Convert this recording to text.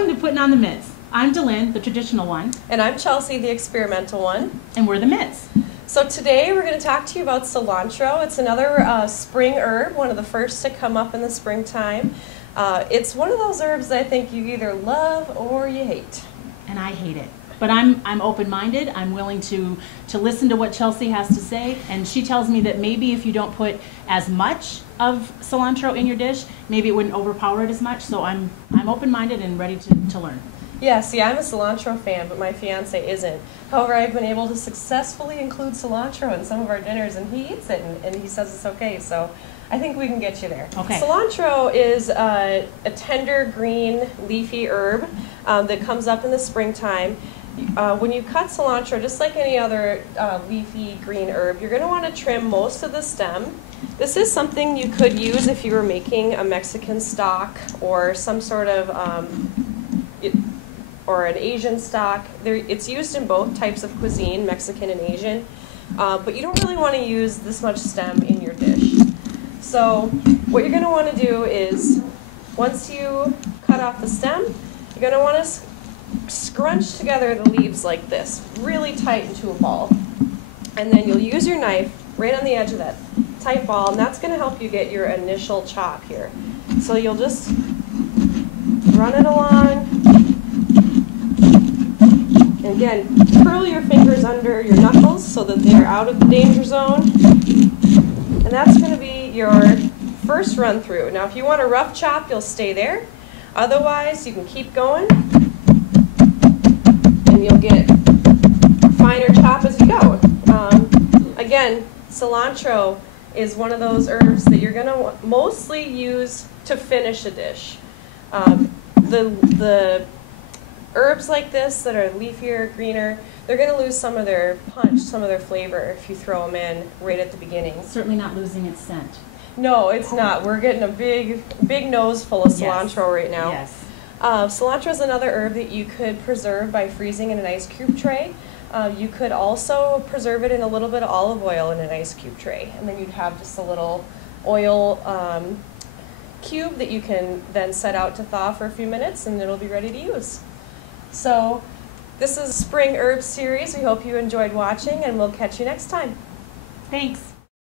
Welcome to Puttin' on the Mitts. I'm DeLynn, the traditional one. And I'm Chelsey, the experimental one. And we're the Mitts. So today we're going to talk to you about cilantro. It's another spring herb, one of the first to come up in the springtime. It's one of those herbs that I think you either love or you hate. And I hate it. But I'm open-minded. I'm willing to listen to what Chelsey has to say. And she tells me that maybe if you don't put as much of cilantro in your dish, maybe it wouldn't overpower it as much. So I'm open-minded and ready to learn. Yeah, see, I'm a cilantro fan, but my fiance isn't. However, I've been able to successfully include cilantro in some of our dinners, and he eats it, and he says it's okay. So I think we can get you there. Okay. Cilantro is a tender green leafy herb that comes up in the springtime. When you cut cilantro, just like any other leafy green herb, you're going to want to trim most of the stem. This is something you could use if you were making a Mexican stock or some sort of or an Asian stock. It's used in both types of cuisine, Mexican and Asian, but you don't really want to use this much stem in your dish. So what you're going to want to do is, once you cut off the stem, you're going to want to scrunch together the leaves like this, really tight into a ball. And then you'll use your knife right on the edge of that tight ball, and that's going to help you get your initial chop here. So you'll just run it along. And again, curl your fingers under your knuckles so that they're out of the danger zone. And that's going to be your first run through. Now if you want a rough chop, you'll stay there. Otherwise, you can keep going. And you'll get a finer chop as you go. Again, cilantro is one of those herbs that you're going to mostly use to finish a dish. The herbs like this that are leafier, greener, they're going to lose some of their punch, some of their flavor if you throw them in right at the beginning. Certainly not losing its scent. No, it's not. We're getting a big nose full of cilantro right now. Yes. Cilantro is another herb that you could preserve by freezing in an ice cube tray. You could also preserve it in a little bit of olive oil in an ice cube tray, and then you'd have just a little oil cube that you can then set out to thaw for a few minutes, and it'll be ready to use. So this is Spring Herbs series. We hope you enjoyed watching, and we'll catch you next time. Thanks.